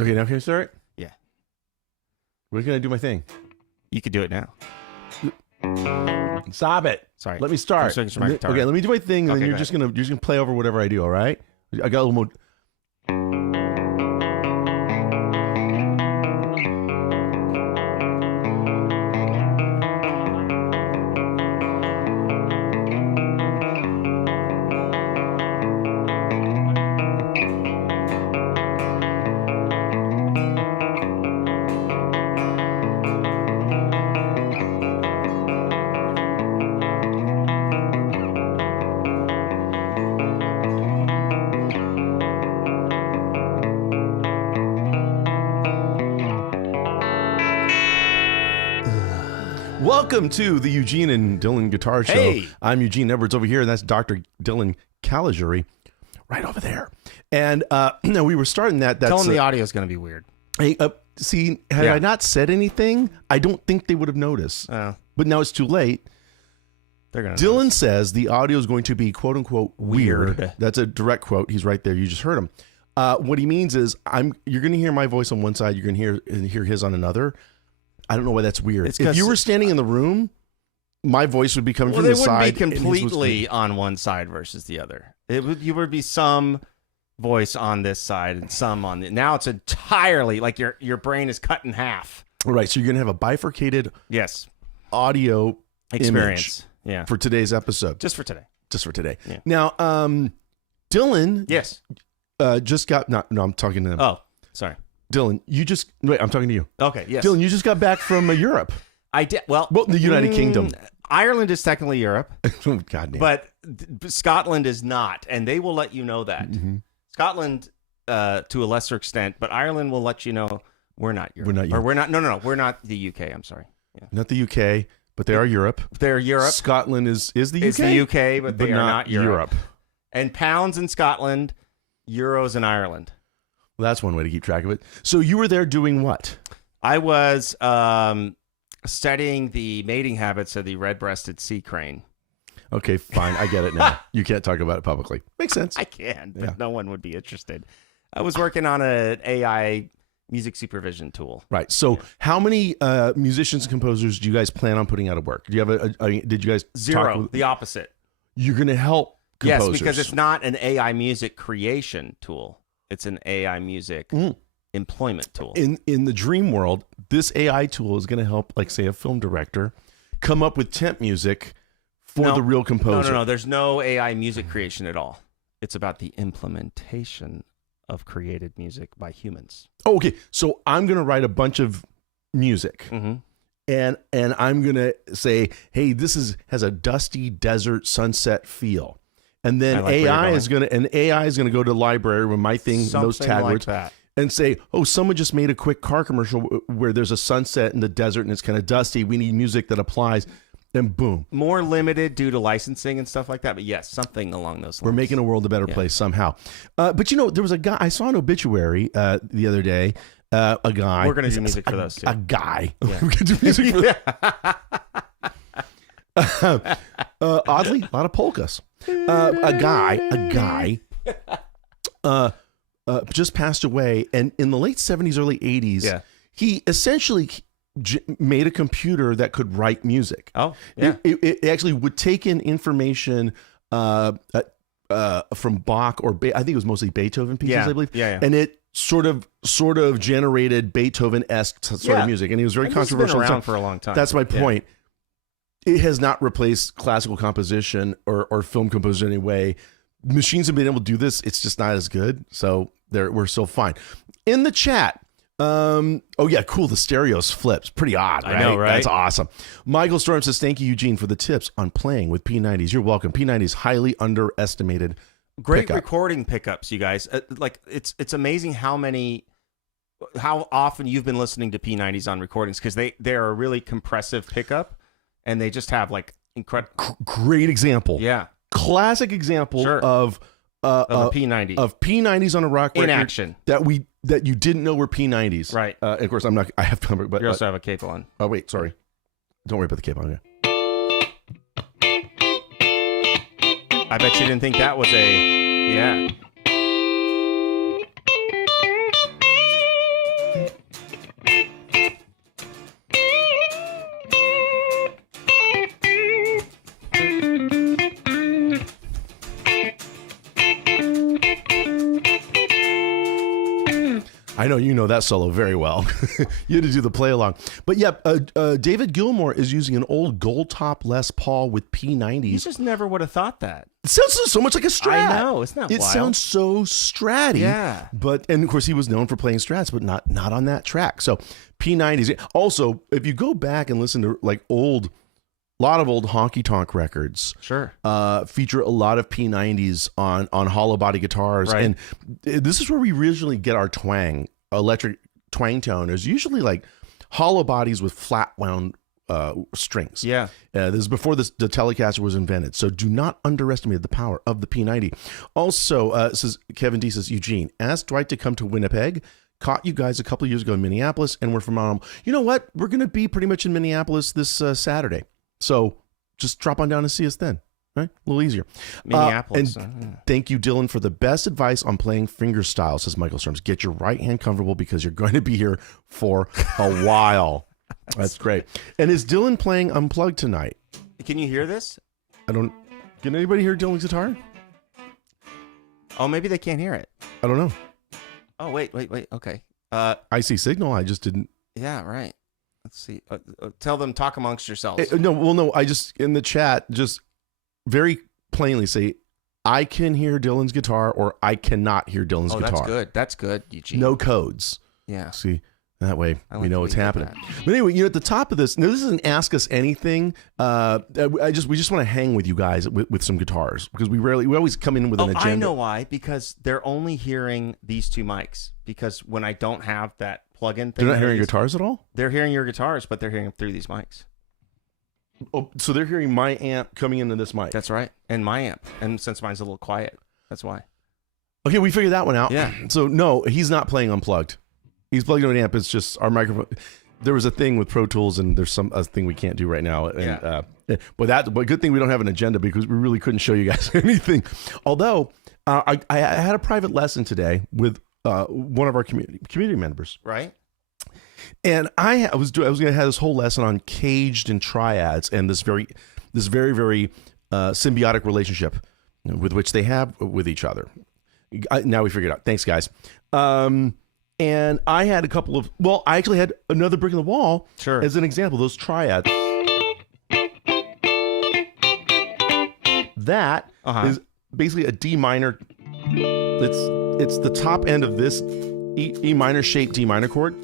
Okay, now can I start? Yeah. When can I do my thing? You could do it now. Stop it. Sorry. Let me start. I'm swinging my guitar. Okay, let me do my thing, and Okay, then go you're just gonna play over whatever I do. All right? I got a little more. Welcome to the Eugene and Dylan Guitar Show. Hey. I'm Eugene Edwards over here, and that's Dr. Dylan Caligiuri right over there. And no, we were starting that. Tell them the audio is going to be weird. Hey, see, had I not said anything, I don't think they would have noticed. But now it's too late. They're gonna Dylan notice. says the audio is going to be quote unquote weird. That's a direct quote. He's right there. You just heard him. What he means is you're going to hear my voice on one side. You're going to hear his on another. I don't know why that's weird. If you were standing in the room, my voice would be coming from the side. Well, it wouldn't be completely on one side versus the other. You would be some voice on this side and some on the. Now it's entirely like your brain is cut in half. All right, so you're going to have a bifurcated audio experience. Image for today's episode. Just for today. Yeah. Now, Dylan. Yes. Just got no. I'm talking to him. Oh, sorry. Dylan, wait, I'm talking to you. Okay, yes. Dylan, you just got back from Europe. I did. Well, the United Kingdom. Ireland is technically Europe. Oh, God damn. But Scotland is not, and they will let you know that. Mm-hmm. Scotland, to a lesser extent, but Ireland will let you know we're not Europe. We're not Europe. Or we're not. No. We're not the UK. I'm sorry. Yeah. Not the UK, but they are Europe. They're Europe. Scotland is the UK. It's the UK, but they are not Europe. Europe. And pounds in Scotland, euros in Ireland. Well, that's one way to keep track of it. So you were there doing what? I was studying the mating habits of the red-breasted sea crane. Okay, fine. I get it now. You can't talk about it publicly. Makes sense. I can, but no one would be interested. I was working on an AI music supervision tool. Right. So how many musicians and composers do you guys plan on putting out of work? Do you have did you guys Zero, the opposite. You're going to help composers. Yes, because it's not an AI music creation tool. It's an AI music employment tool. In the dream world, this AI tool is going to help, like, say, a film director come up with temp music for the real composer. No. There's no AI music creation at all. It's about the implementation of created music by humans. Oh, okay. So I'm going to write a bunch of music, and I'm going to say, hey, this has a dusty desert sunset feel. And then AI is going to go to the library with my thing, those tag words, and say, oh, someone just made a quick car commercial where there's a sunset in the desert and it's kind of dusty. We need music that applies. And boom. More limited due to licensing and stuff like that. But yes, something along those lines. We're making a world a better place somehow. But there was a guy, I saw an obituary the other day. A guy. We're going to do music for those too. A guy. Yeah. We're going to do music for that. Oddly, a lot of polkas. A guy just passed away, and in the late 70s, early 80s, he essentially made a computer that could write music. Oh, yeah. It actually would take in information from Bach or I think it was mostly Beethoven pieces, I believe. Yeah. And it sort of generated Beethoven-esque sort of music, and he was very controversial. It's been around for a long time. That's my point. It has not replaced classical composition or film composition in any way. Machines have been able to do this. It's just not as good. So we're still fine. In the chat, cool. The stereos flips. Pretty odd, right? I know, right? That's awesome. Michael Storm says, thank you, Eugene, for the tips on playing with P90s. You're welcome. P90s, highly underestimated. Great recording pickups, you guys. It's amazing how often you've been listening to P90s on recordings, because they're a really compressive pickup. And they just have like incredible, great example. Yeah, classic example of a P90 of P90s on a rock record in action that you didn't know were P90s. Right. Of course, I have to, but you also have a cape on. Oh wait, sorry. Don't worry about the cape on. Yeah. I bet you didn't think that was a I know you know that solo very well. You had to do the play along. But yeah, David Gilmour is using an old gold top Les Paul with P90s. You just never would have thought that. It sounds so much like a Strat. I know, it's not. It wild. sounds so Stratty. Yeah. And of course he was known for playing Strats, but not on that track. So P90s. Also, if you go back and listen to like lot of old honky tonk records, sure, feature a lot of P90s on hollow body guitars, right. and this is where we originally get our twang, electric twang tone. Is usually like hollow bodies with flat wound strings. Yeah, this is before the Telecaster was invented. So do not underestimate the power of the P90. Also, says Kevin D says, Eugene asked Dwight to come to Winnipeg. Caught you guys a couple of years ago in Minneapolis, and we're from. You know what? We're going to be pretty much in Minneapolis this Saturday. So just drop on down and see us then, right? A little easier. Minneapolis. And thank you, Dylan, for the best advice on playing fingerstyle, says Michael Storms. Get your right hand comfortable because you're going to be here for a while. That's great. And is Dylan playing Unplugged tonight? Can you hear this? Can anybody hear Dylan's guitar? Oh, maybe they can't hear it. I don't know. Oh, wait. Okay. I see signal. I just didn't. Yeah, right. Let's see. Tell them, talk amongst yourselves. No. I just, in the chat, just very plainly say, I can hear Dylan's guitar or I cannot hear Dylan's guitar. That's good, Eugene. No codes. Yeah. See, that way we know what's happening. That. But anyway, at the top of this, now this isn't Ask Us Anything. We just want to hang with you guys with some guitars because we always come in with an agenda. I know why. Because they're only hearing these two mics. Because when I don't have that plug-in thing, they're not hearing guitars at all. They're hearing your guitars, but they're hearing them through these mics. Oh, so they're hearing my amp coming into this mic. That's right, and my amp. And since mine's a little quiet, that's why. Okay, we figured that one out. Yeah. So no, he's not playing unplugged. He's plugged into an amp. It's just our microphone. There was a thing with Pro Tools, and there's a thing we can't do right now. And, but good thing we don't have an agenda because we really couldn't show you guys anything. Although I had a private lesson today with one of our community members. Right. And I was going to have this whole lesson on caged and triads and this very symbiotic relationship with which they have with each other. Now we figured it out. Thanks, guys. And I had I actually had another brick in the wall as an example, those triads. That is basically a D minor. It's the top end of this E minor shaped D minor chord,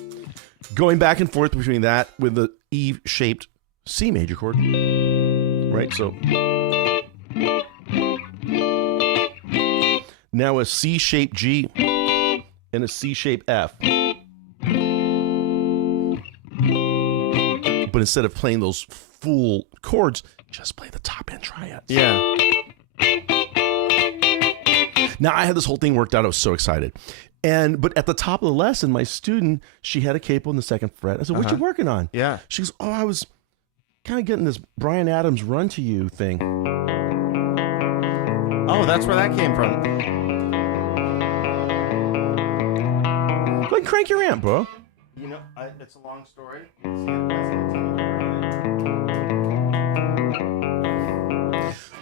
going back and forth between that with the E shaped C major chord. Right, so now a C shaped G and a C shaped F. But instead of playing those full chords, just play the top end triads. Yeah. Now I had this whole thing worked out. I was so excited. But at the top of the lesson, my student, she had a capo in the second fret. I said, what you working on? Yeah. She goes, I was kind of getting this Bryan Adams Run to You thing. Oh, that's where that came from. Go ahead and crank your amp, bro. You know, it's a long story.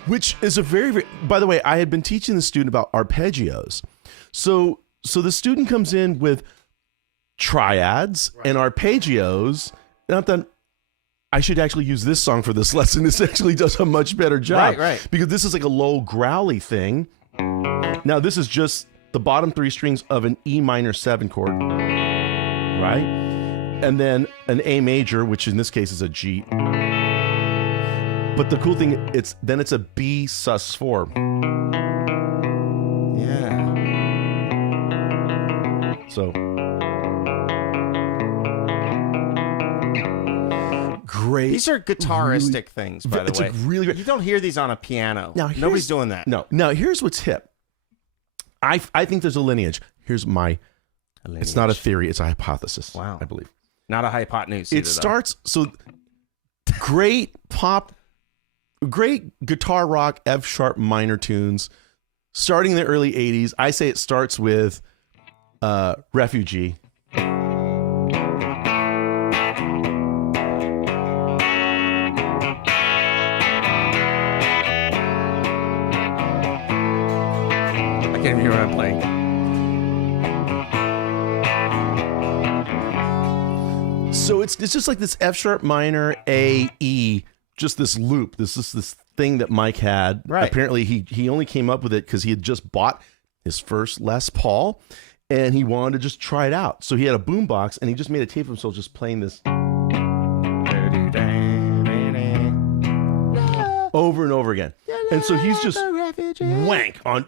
Which is a very, by the way, I had been teaching the student about arpeggios. So the student comes in with triads and arpeggios. And I thought, I should actually use this song for this lesson. This actually does a much better job. Right. Because this is like a low growly thing. Now this is just the bottom three strings of an E minor 7 chord. Right? And then an A major, which in this case is a G. But the cool thing, it's a B sus4. Yeah. So great. These are guitaristic things, by the way. It's really great. You don't hear these on a piano. Nobody's doing that. No. Now here's what's hip. I think there's a lineage. Here's my. It's not a theory. It's a hypothesis. Wow. I believe. Not a hypotenuse. It starts so great pop. Great guitar rock F sharp minor tunes starting in the early 80s. I say it starts with Refugee. I can't even hear what I'm playing. So it's just like this F sharp minor, A, E, just this loop. This thing that Mike had. Right. Apparently he only came up with it because he had just bought his first Les Paul and he wanted to just try it out. So he had a boombox and he just made a tape of himself just playing this over and over again. And so he's just wank on.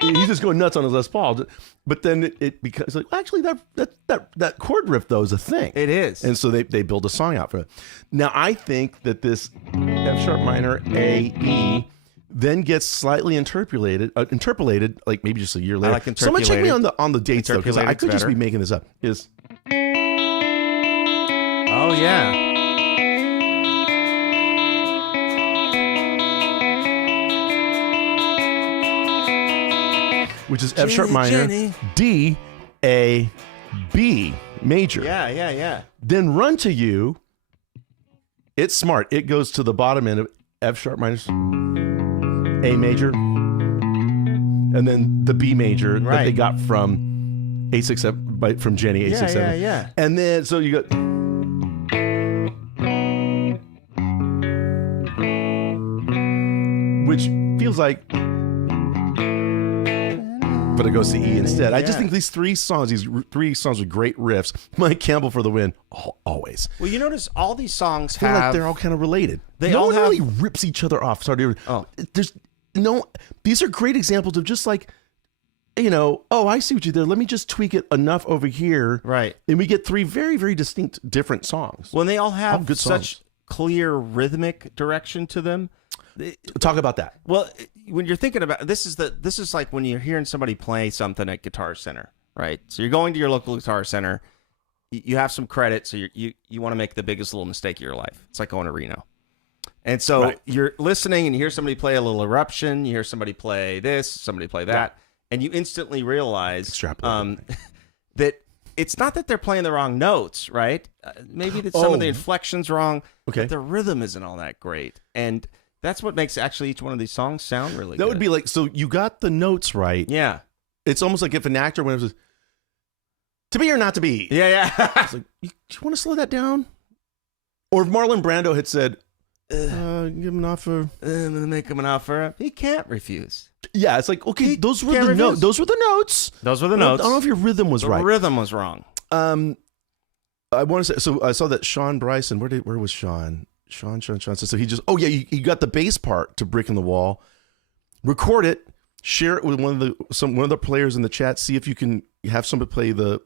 He's just going nuts on his Les Paul. But then it becomes like, actually, that chord riff, though, is a thing. It is. And so they build a song out for it. Now, I think that this F sharp minor, A, E, then gets slightly interpolated, like maybe just a year later. I like interpolated. Someone check me on the dates, though, because I could just be making this up. Oh, yeah. Which is F sharp minor, D, A, B major. Yeah. Then Run to You, it's smart. It goes to the bottom end of F sharp minor, A major, and then the B major that they got from 867 from Jenny 867. Yeah. And then so you got which feels like, but it goes to E instead. I just think these three songs with great riffs. Mike Campbell for the win, always. Well, you notice all these songs I feel like they're all kind of related. No one really rips each other off. Sorry, these are great examples of just like, I see what you did. Let me just tweak it enough over here. Right. And we get three very, very distinct different songs. Well, they all have good such clear rhythmic direction to them. Talk about that. Well, when you're thinking about this is like when you're hearing somebody play something at Guitar Center, right? So you're going to your local Guitar Center, you have some credit, so you want to make the biggest little mistake of your life. It's like going to Reno. And so you're listening and you hear somebody play a little Eruption, you hear somebody play this, somebody play that, and you instantly realize that it's not that they're playing the wrong notes, right? Maybe that some of the inflection's wrong, but the rhythm isn't all that great. And that's what makes actually each one of these songs sound really good. That would be like, so you got the notes right. Yeah. It's almost like if an actor went, to be or not to be. Yeah. It's like, do you want to slow that down? Or if Marlon Brando had said, give him an offer. I'm going to make him an offer. He can't refuse. Yeah, it's like, okay, those were the notes. Those were the notes. Those were the notes. I don't know if your rhythm was right. The rhythm was wrong. I want to say, so I saw that Sean Bryson, where was Sean? Sean. So he just, you got the bass part to Brick in the Wall. Record it, share it with one of the players in the chat. See if you can have somebody play the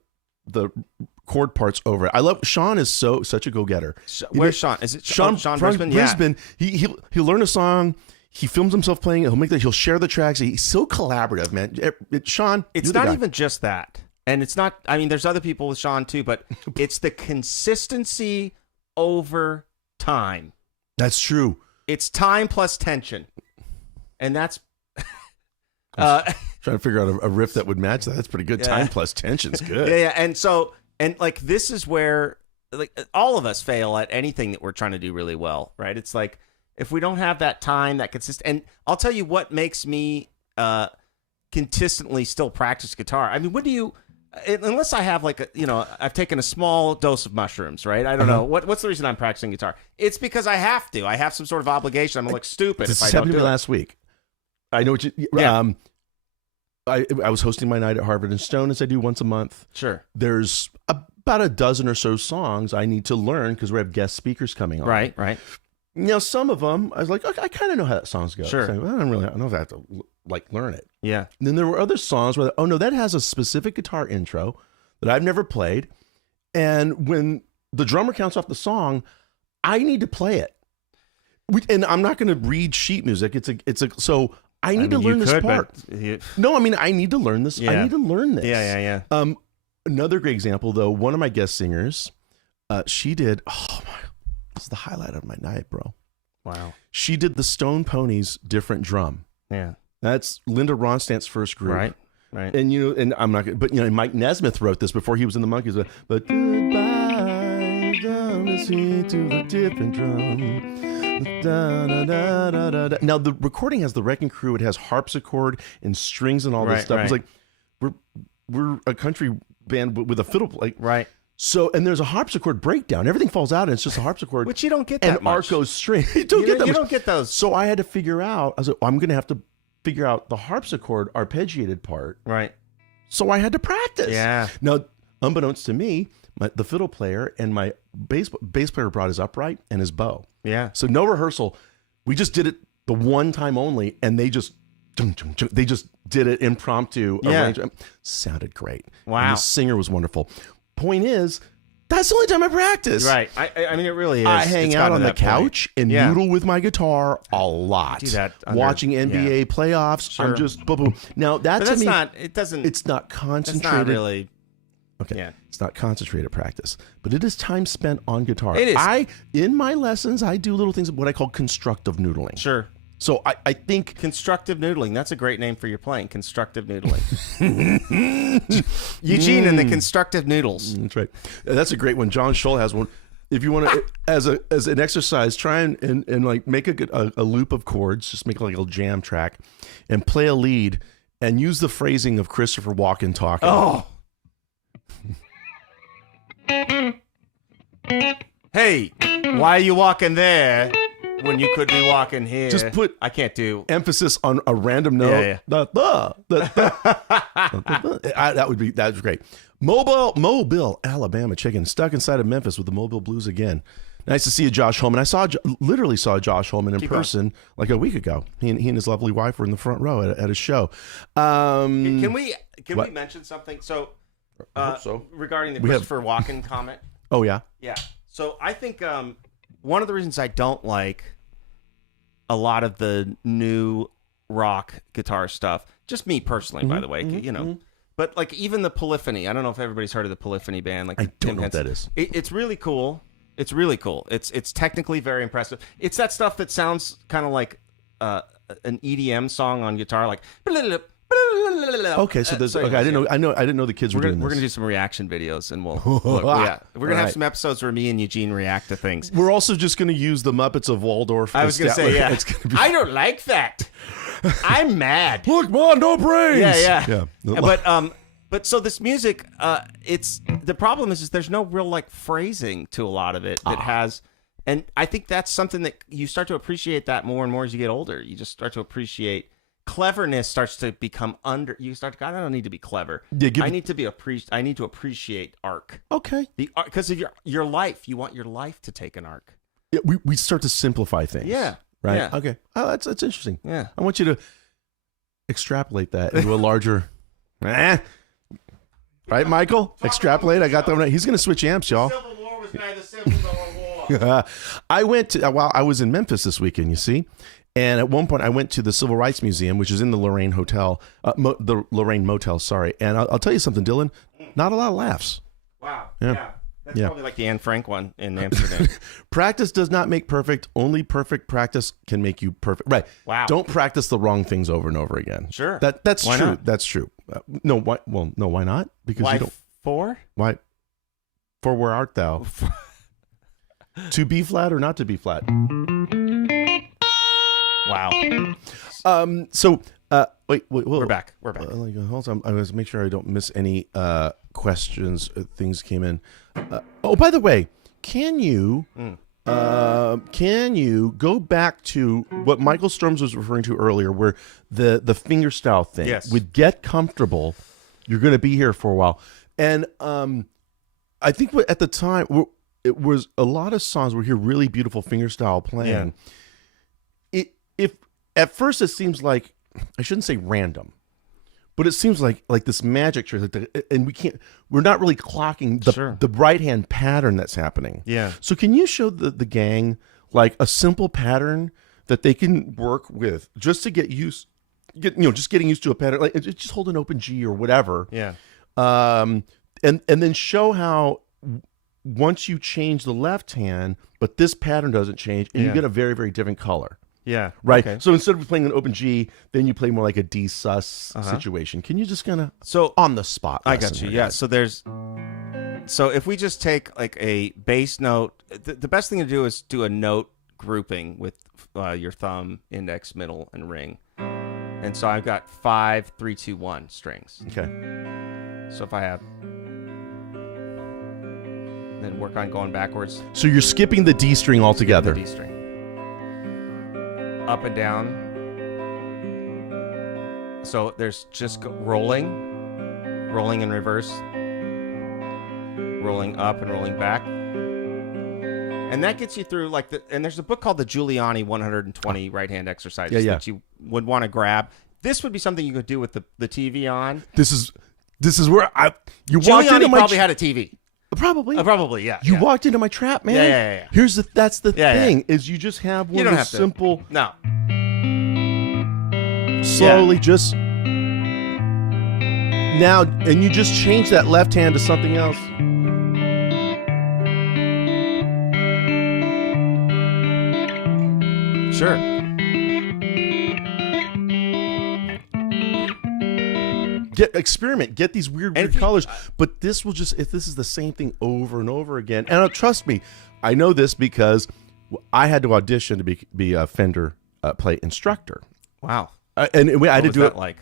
chord parts over it. I love Sean is such a go getter. Where's Sean? Is it Sean Brisbane? Brisbane. Yeah. He'll learn a song. He films himself playing it. He'll share the tracks. He's so collaborative, man. Sean, it's not even just that, and it's not. I mean, there's other people with Sean too, but it's the consistency over time. That's true. It's time plus tension, and that's trying to figure out a riff that would match that. That's pretty good. Time plus tension's good. Yeah. And like this is where like all of us fail at anything that we're trying to do really well, right? It's like if we don't have that time, that consistent. And I'll tell you what makes me consistently still practice guitar. I mean, when do you? Unless I have like I've taken a small dose of mushrooms, right? I don't know what's the reason I'm practicing guitar. It's because I have to. I have some sort of obligation. I'm gonna look stupid if I don't do it. Last week, I know what you. Yeah. I was hosting my night at Harvard and Stone as I do once a month. Sure. There's about a dozen or so songs I need to learn because we have guest speakers coming on. Right. Now, some of them I was like, okay, I kind of know how that song goes. Sure. So I don't know if I have to learn it. Yeah. And then there were other songs where, that has a specific guitar intro that I've never played. And when the drummer counts off the song, I need to play it. And I'm not going to read sheet music. So I need to learn this part. No, I mean, I need to learn this. Yeah. I need to learn this. Yeah. Another great example, though, one of my guest singers, she did, this is the highlight of my night, bro. Wow. She did the Stone Ponies different drum. Yeah. That's Linda Ronstadt's first group. Right. And and I'm not gonna, but Mike Nesmith wrote this before he was in the Monkees. But goodbye, down the street to the different drum. Da, da, da, da, da, da. Now the recording has the Wrecking Crew. It has harpsichord and strings and all this stuff. It's like we're a country band with a fiddle. Like right. So, and there's a harpsichord breakdown. Everything falls out, and it's just a harpsichord. Which you don't get that and much. Arco string. You don't get those. So I had to figure out. I was like, I'm going to have to figure out the harpsichord arpeggiated part. Right. So I had to practice. Yeah. Now, unbeknownst to me, the fiddle player and my bass player brought his upright and his bow. Yeah. So no rehearsal. We just did it the one time only, and they just did it impromptu. Yeah. Sounded great. Wow. And the singer was wonderful. Point is, that's the only time I practice. Right. I mean, it really is. I hang out on the couch and noodle with my guitar a lot. Do that watching NBA playoffs. Sure. I'm just boom. Now that's me. It's not concentrated. That's not really. Okay. Yeah. It's not concentrated practice, but it is time spent on guitar. It is. In my lessons, I do little things, what I call constructive noodling. Sure. So I think constructive noodling. That's a great name for your playing. Constructive noodling. Eugene and the constructive noodles. That's right. That's a great one. John Scholl has one. If you want to, as an exercise, try and like make a loop of chords. Just make like a little jam track, and play a lead, and use the phrasing of Christopher Walken talking. Oh. Hey, why are you walking there when you could be walking here? Just put I can't do emphasis on a random note. Yeah. That's great. Mobile, Alabama chicken stuck inside of Memphis with the Mobile Blues again. Nice to see you, Josh Holman. I literally saw Josh Holman in person like a week ago. He and his lovely wife were in the front row at his show. Can we mention something? So, regarding the Christopher Walken comment. Oh yeah. Yeah. So I think one of the reasons I don't like a lot of the new rock guitar stuff, just me personally, by the way, but like even the Polyphony. I don't know if everybody's heard of the Polyphony band. Like I don't know what that is. It's really cool. It's really cool. It's technically very impressive. It's that stuff that sounds kind of like an EDM song on guitar, like. Okay, so there's I didn't know the kids were doing this. We're gonna do some reaction videos, and we're gonna have some episodes where me and Eugene react to things. We're also just gonna use the Muppets of Waldorf. I was gonna say, yeah. I don't like that. I'm mad. Look, Mom, no brains. Yeah. But so this music, it's the problem is there's no real like phrasing to a lot of it that has, and I think that's something that you start to appreciate that more and more as you get older. You just start to appreciate. Cleverness starts to become you start to, I don't need to be clever. Yeah, I need to appreciate arc. Okay. Because of your life, you want your life to take an arc. Yeah, we start to simplify things. Yeah. Right. Yeah. Okay. Oh, that's interesting. Yeah. I want you to extrapolate that into a larger. Right, Michael? Extrapolate. I got that right. He's going to switch amps, y'all. Civil War was neither civil nor war. I went to I was in Memphis this weekend. You see. And at one point, I went to the Civil Rights Museum, which is in the Lorraine Hotel, the Lorraine Motel. Sorry, and I'll tell you something, Dylan. Not a lot of laughs. Wow. Yeah. That's probably like the Anne Frank one in Amsterdam. Practice does not make perfect. Only perfect practice can make you perfect. Right. Wow. Don't practice the wrong things over and over again. Sure. That's why true. Not? That's true. No. Why? Well, no. Why not? Because why you don't. For? Why? For where art thou? To be flat or not to be flat? Wow. So, wait. We're back. Hold on. I was make sure I don't miss any questions. Things came in. Oh, by the way, can you go back to what Michael Storms was referring to earlier, where the fingerstyle thing? Yes. With Get Comfortable, you're going to be here for a while, and I think at the time it was a lot of songs where you hear really beautiful fingerstyle playing. Yeah. If at first it seems like, I shouldn't say random, but it seems like this magic trick, and we're not really clocking the right hand pattern that's happening. Yeah. So can you show the gang like a simple pattern that they can work with just to getting used to a pattern, like just hold an open G or whatever. Yeah. And then show how once you change the left hand, but this pattern doesn't change, and you get a very, very different color. Yeah. Right. Okay. So instead of playing an open G, then you play more like a D sus situation. Can you just kind of on the spot? I got you. Yeah. So if we just take like a bass note, the best thing to do is do a note grouping with your thumb, index, middle, and ring. And so I've got 5, 3, 2, 1 strings. Okay. So if I have. then work on going backwards. So you're skipping the D string altogether. The D string. Up and down. So there's just rolling in reverse, rolling up and rolling back. And that gets you through and there's a book called the Giuliani 120 right hand exercises that you would want to grab. This would be something you could do with the TV on. This is where you Giuliani walked into my probably had a TV. Probably, yeah. You walked into my trap, man. Yeah. That's the thing is you just have one of those simple. No. Slowly, just now, and you just change that left hand to something else. Sure. Experiment. Get these weird colors. But this will just, if this is the same thing over and over again, and trust me, I know this because I had to audition to be a Fender play instructor. Wow. And I had to do it like.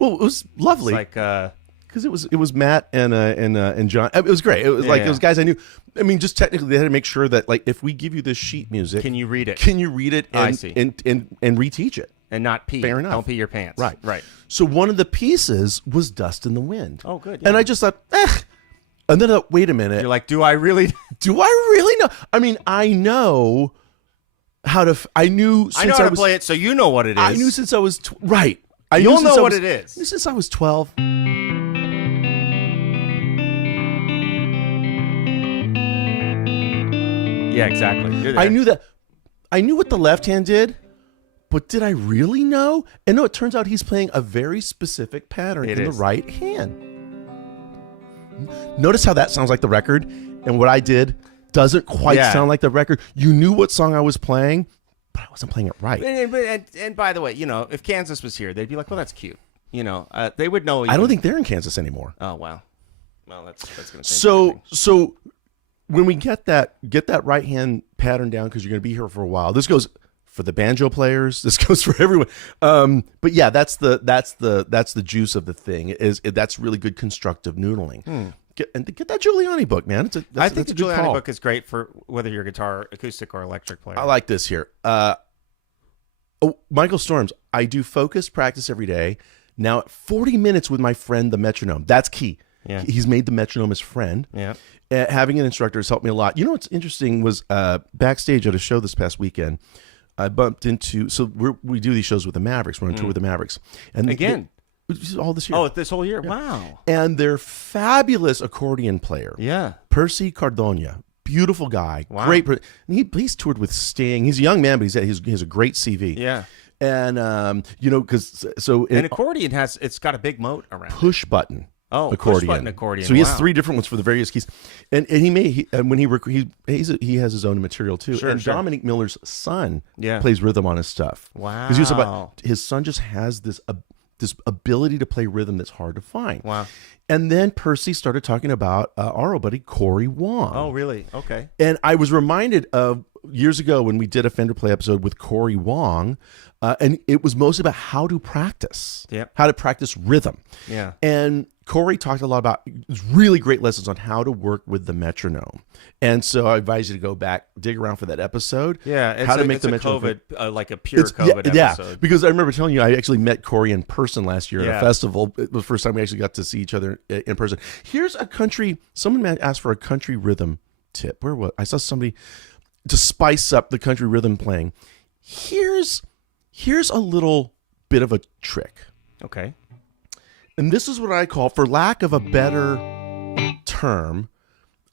Well, it was lovely. It's like because it was Matt and John. It was great. It was it was guys I knew. I mean, just technically, they had to make sure that if we give you this sheet music, can you read it? And, I see. and reteach it and not pee. Fair enough. Don't pee your pants. Right. So one of the pieces was Dust in the Wind. Oh, good. Yeah. And I just thought, and then I thought, wait a minute. You're like, do I really know? I mean, I know how to. I know how to play it, so you know what it is. I knew since I was right. You'll know what it is. Since I was 12. Yeah, exactly. I knew that. I knew what the left hand did, but did I really know? And no, it turns out he's playing a very specific pattern in the right hand. Notice how that sounds like the record, and what I did doesn't quite sound like the record. You knew what song I was playing, but I wasn't playing it right. And by the way, if Kansas was here, they'd be like, well, that's cute. They would know. I don't think they're in Kansas anymore. Oh, wow. Well, that's going to change everything. So when we get that right hand pattern down, because you're going to be here for a while. This goes for the banjo players. This goes for everyone. But yeah, that's the juice of the thing. That's really good constructive noodling. Get that Giuliani book, man. I think the Giuliani book is great for whether you're a guitar, acoustic, or electric player. I like this here. Michael Storms. I do focused practice every day. Now, 40 minutes with my friend, the metronome. That's key. Yeah. He's made the metronome his friend. Yeah. Having an instructor has helped me a lot. You know what's interesting was backstage at a show this past weekend, I bumped into. So we do these shows with the Mavericks. We're on tour with the Mavericks, and again, all this year. Oh, this whole year! Yeah. Wow. And their fabulous accordion player, Percy Cardona, beautiful guy, great. And he's toured with Sting. He's a young man, but he has a great CV. Yeah. And because an accordion it's got a big moat around push button. Oh, accordion. Push button accordion. So he has 3 different ones for the various keys, and he has his own material too. Sure, Dominic Miller's son plays rhythm on his stuff. Wow. Because he was about his son just has this ability to play rhythm that's hard to find. Wow. And then Percy started talking about our old buddy Corey Wong. Oh, really? Okay. And I was reminded of years ago when we did a Fender Play episode with Corey Wong, and it was mostly about how to practice, how to practice rhythm. Yeah. And Corey talked a lot about really great lessons on how to work with the metronome. And so I advise you to go back, dig around for that episode. Yeah, it's how to make the metronome. COVID, like a pure COVID episode. Yeah, because I remember telling you, I actually met Corey in person last year at a festival. It was the first time we actually got to see each other in person. Here's a country, someone asked for a country rhythm tip. I saw somebody to spice up the country rhythm playing. Here's a little bit of a trick. Okay. And this is what I call, for lack of a better term,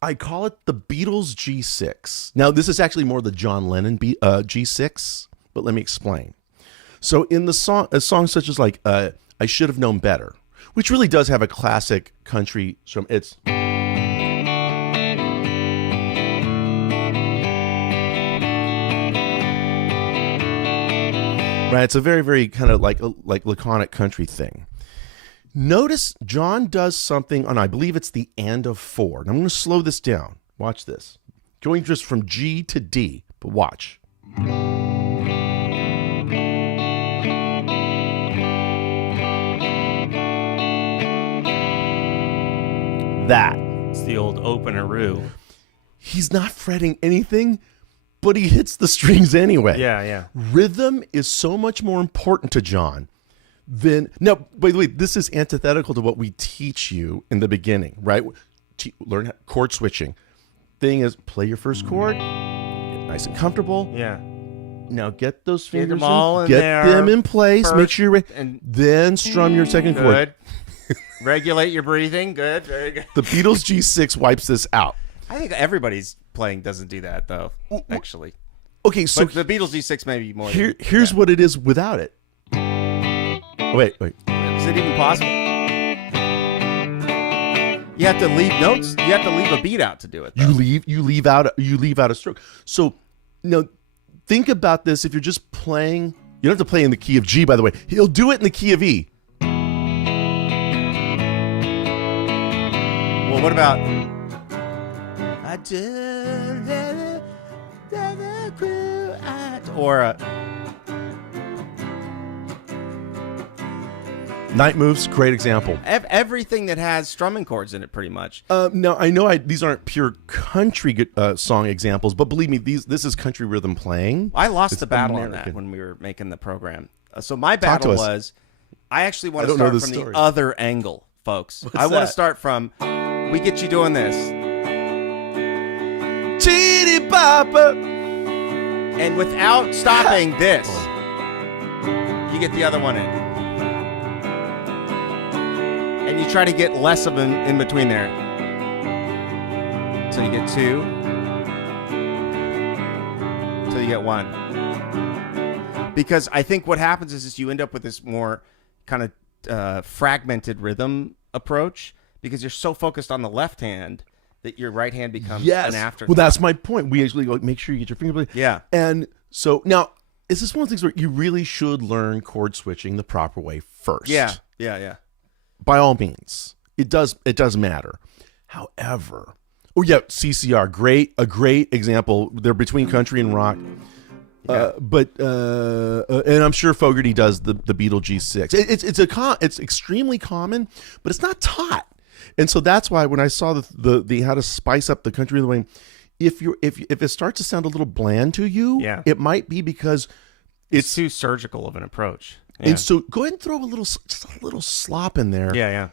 I call it the Beatles G6. Now, this is actually more the John Lennon G6, but let me explain. So in a song such as I Should Have Known Better, which really does have a classic country, it's... Right, it's a very, very kind of like laconic country thing. Notice John does something on, I believe it's the and of 4. And I'm going to slow this down. Watch this. Going just from G to D, but watch. That. It's the old opener-oo. he's not fretting anything, but he hits the strings anyway. Yeah. Rhythm is so much more important to John than now. By the way, this is antithetical to what we teach you in the beginning, right? Learn chord switching. Thing is, play your first chord, get nice and comfortable. Yeah. Now get those fingers them all in get there them in place. first, Make sure you're ready. and Then strum your second chord. good. Regulate your breathing. Good. Very good. The Beatles G6 wipes this out. I think everybody's playing doesn't do that though. Actually. Okay, so But the Beatles G6 maybe more. here's what it is without it. Wait. Is it even possible? You have to leave notes. You have to leave a beat out to do it. Though. You leave out a stroke. So now think about this. If you're just playing, you don't have to play in the key of G. By the way, he'll do it in the key of E. Well, what about? Or Night Moves, great example. everything that has strumming chords in it, pretty much. Now I know these aren't pure country song examples, but believe me, this is country rhythm playing. I lost the battle American. on that when we were making the program. So my battle was, I actually want to I don't start know from this story. the other angle, folks. What's I want that? to start from, we get you doing this. Teeny Papa. And without stopping this, you get the other one in. And you try to get less of them in between there. So you get two. So you get one. Because I think what happens is you end up with this more kind of fragmented rhythm approach because you're so focused on the left hand that your right hand becomes an afterthought. Well, that's my point. We actually make sure you get your finger. Yeah. And so now, is this one of the things where you really should learn chord switching the proper way first? Yeah. By all means, it does matter. However, CCR, a great example. They're between country and rock. Yeah. And I'm sure Fogerty does the Beatle G6. It's extremely common, but it's not taught. And so that's why when I saw the how to spice up the country of the way, if it starts to sound a little bland to you, it might be because it's too surgical of an approach. Yeah. And so go ahead and throw just a little slop in there. Yeah.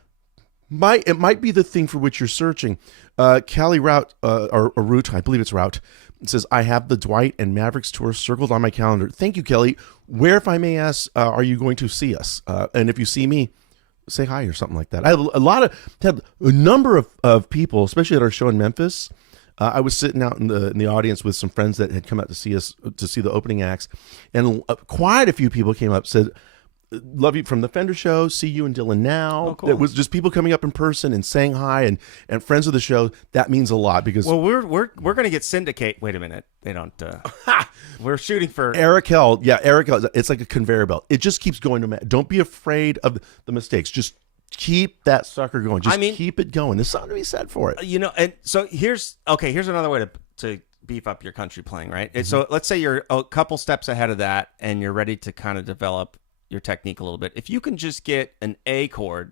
It might be the thing for which you're searching. Callie Rout, or Root, I believe it's Rout, says, I have the Dwight and Mavericks tour circled on my calendar. Thank you, Kelly. Where, if I may ask, are you going to see us? And if you see me, say hi or something like that. I have a number of people, especially at our show in Memphis. I was sitting out in the audience with some friends that had come out to see us, to see the opening acts. And quite a few people came up, said, love you from the Fender show. See you and Dylan now. Oh, cool. It was just people coming up in person and saying hi and friends of the show. That means a lot because we're going to get syndicate. Wait a minute. They don't. We're shooting for Eric Hell. Yeah, Eric Hell. It's like a conveyor belt. It just keeps going. Don't be afraid of the mistakes. Just keep that sucker going. Just keep it going. There's something to be said for it. And so here's another way to beef up your country playing, right? Mm-hmm. So let's say you're a couple steps ahead of that and you're ready to kind of develop your technique a little bit. If you can just get an A chord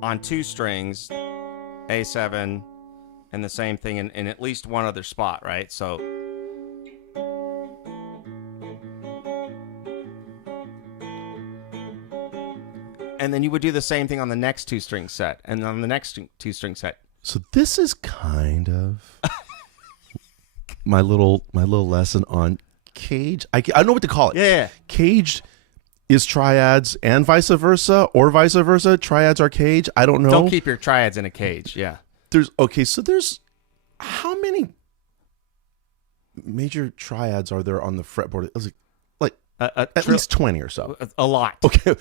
on two strings, A7, and the same thing in at least one other spot, right? So and then you would do the same thing on the next two string set and on the next two string set. So this is kind of my little lesson on cage. I don't know what to call it. Yeah. Caged is triads and vice versa, or vice versa. Triads are cage. I don't know. Don't keep your triads in a cage. Yeah. There's how many major triads are there on the fretboard? It was like at least 20 or so. A lot. Okay.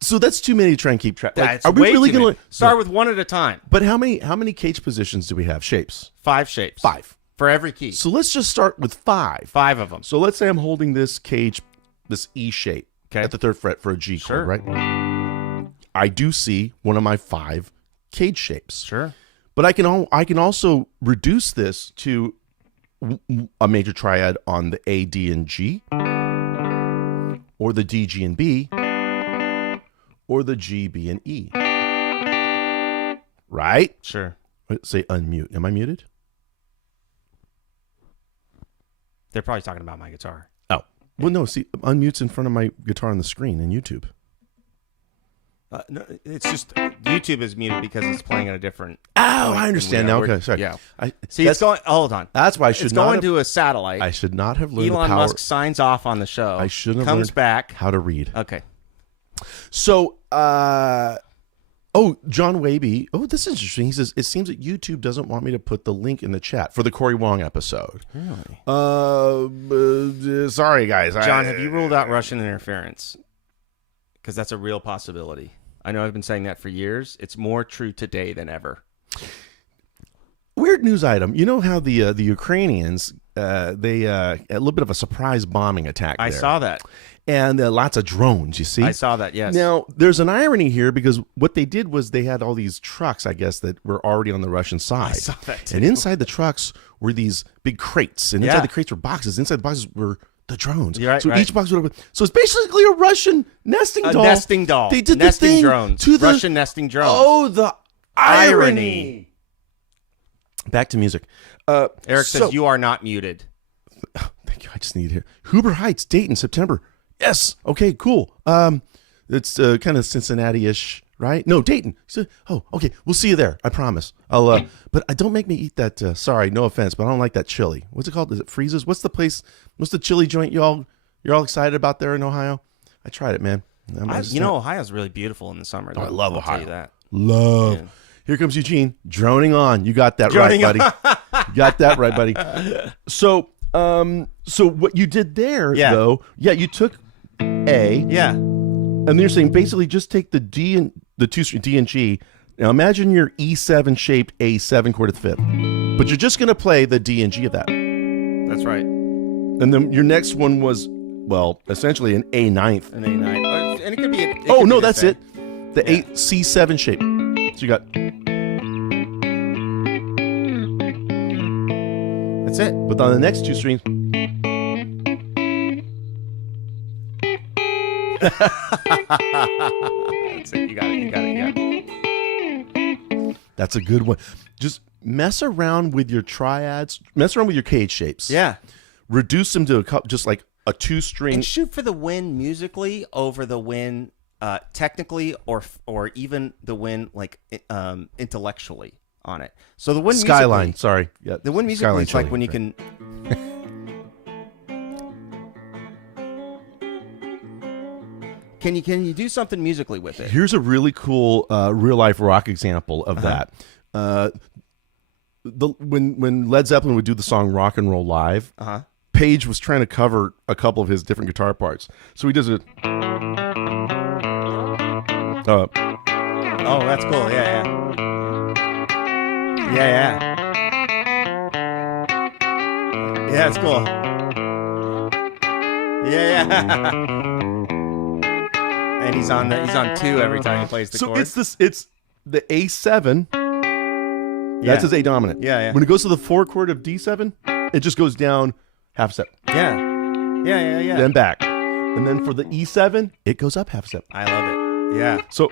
So that's too many to try and keep track. That's are we way really too going to start with one at a time? But how many cage positions do we have? Shapes? 5 shapes. 5 for every key. So let's just start with 5. 5 of them. So let's say I'm holding this cage, this E shape at the 3rd fret for a G chord, right? I do see one of my 5 cage shapes. Sure. But I can also reduce this to a major triad on the A, D, and G, or the D, G, and B, or the G, B, and E. Right? Sure. Say unmute. Am I muted? They're probably talking about my guitar. Oh. Well, no. See, unmute's in front of my guitar on the screen in YouTube. No, it's just YouTube is muted because it's playing at a different. Oh, I understand now. Okay, sorry. Yeah. It's going. Hold on. That's why I should it's not going have, to a satellite. I should not have learned Elon the power. Musk signs off on the show. I shouldn't have comes learned back. how to read. Okay. So, John Waby. Oh, this is interesting. He says, it seems that YouTube doesn't want me to put the link in the chat for the Corey Wong episode. Really? Sorry, guys. John, have you ruled out Russian interference? Because that's a real possibility. I know I've been saying that for years. It's more true today than ever. Weird news item. You know how the Ukrainians, they a little bit of a surprise bombing attack there. I saw that. And lots of drones, you see? I saw that, yes. Now, there's an irony here because what they did was they had all these trucks, I guess, that were already on the Russian side. I saw that, too. And inside the trucks were these big crates. And inside the crates were boxes. Inside the boxes were the drones. Right, so each box would open. So it's basically a Russian nesting doll. Nesting doll. They did nesting the thing drones. to the Russian nesting drones. Oh, the irony. Back to music. Eric says you are not muted. Oh, thank you. I just need to hear. Huber Heights, Dayton, September. Yes. Okay, cool. It's kind of Cincinnati-ish, right? No, Dayton. So, oh, okay. We'll see you there. I promise. I'll. But don't make me eat that. Sorry, no offense, but I don't like that chili. What's it called? Is it Freezes? What's the place? What's the chili joint you're all excited about there in Ohio? I tried it, man. Ohio's really beautiful in the summer. I love Ohio. Tell you that. Love. Yeah. Here comes Eugene droning on. You got that right, buddy. You got that right, buddy. So what you did there, though, you took A. Yeah. And you're saying basically just take the D and the two string D and G. Now imagine your E7 shaped A7 chord at the fifth, but you're just going to play the D and G of that. That's right. And then your next one was, well, essentially an A ninth. An A9. And it could be. That's it. The C7 shape. So you got. That's it. But on the next two strings. That's it. You got it. That's a good one. Just mess around with your triads. Mess around with your cage shapes. Yeah. Reduce them to just like a two string. And shoot for the win musically over the win technically or even the win like intellectually on it. So the win Skyline. Sorry. Yeah. The win musically is like when you can. Can you do something musically with it? Here's a really cool real life rock example of that. When Led Zeppelin would do the song "Rock and Roll Live," Page was trying to cover a couple of his different guitar parts, so he does it. Oh, that's cool. Yeah. Yeah, it's cool. Yeah. And he's on 2 every time he plays the chord. So it's the A7. That's his A dominant. Yeah. When it goes to the 4 chord of D7, it just goes down half step. Yeah. Then back. And then for the E7, it goes up half step. I love it. Yeah. So,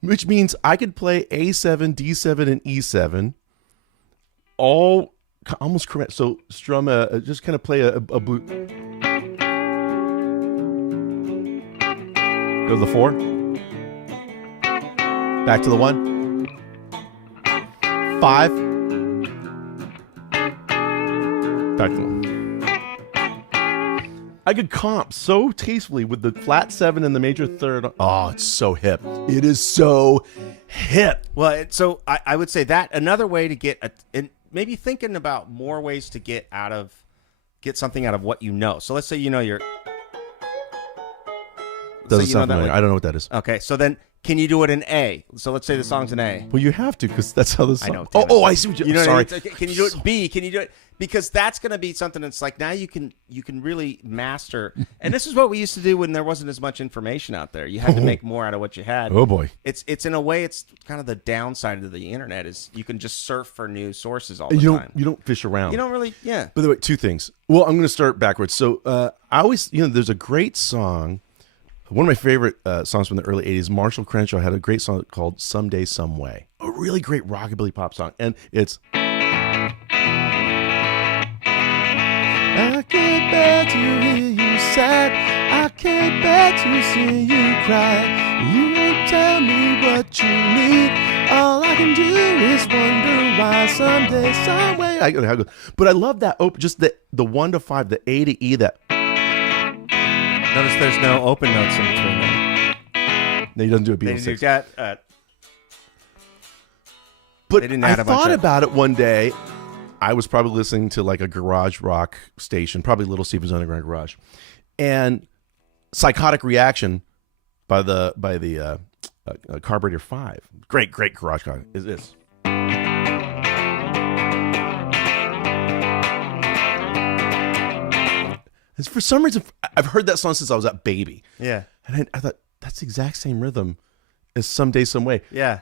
which means I could play A7, D7, and E7 all almost correct. So strum just kind of play a boot. Go to the 4. Back to the 1. 5. Back to the 1. I could comp so tastefully with the flat 7 and the major third. Oh, it's so hip. It is so hip. Well, so I would say that another way to get and maybe thinking about more ways to get something out of what you know. So let's say you're. Doesn't sound familiar. I don't know what that is. Okay, so then can you do it in A? So let's say the song's in A. Well, you have to because that's how the song. I know. I see what you. know. Sorry. What I mean? Can you do it in B? Can you do it? Because that's going to be something that's like now you can really master. And this is what we used to do when there wasn't as much information out there. You had to make more out of what you had. Oh boy. It's in a way it's kind of the downside of the internet is you can just surf for new sources all the time. You don't fish around. You don't really. Yeah. By the way, 2 things. Well, I'm going to start backwards. So I always there's a great song. One of my favorite songs from the early 80s, Marshall Crenshaw had a great song called Someday, Some Way. A really great rockabilly pop song, and it's. I can't bear to hear you sad. I can't bear to see you cry. You won't tell me what you need. All I can do is wonder why someday, some way. But I love that. Just the 1 to 5, the A to E. That. Notice there's no open notes in between them. No, he doesn't do a Beatles 6. But I thought about it one day. I was probably listening to like a garage rock station, probably Little Steven's Underground Garage, and Psychotic Reaction by the Carburetor 5. Great garage rock is this. And for some reason, I've heard that song since I was a baby. Yeah, and I thought that's the exact same rhythm as Someday, Some Way. Yeah,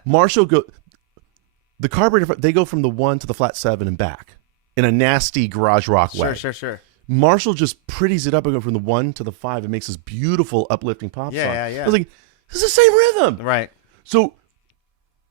the Carburetor, they go from the 1 to the flat 7 and back in a nasty garage rock way. Sure. Marshall just pretties it up and go from the 1 to the 5 and makes this beautiful uplifting pop song. Yeah. I was like, this is the same rhythm. Right. So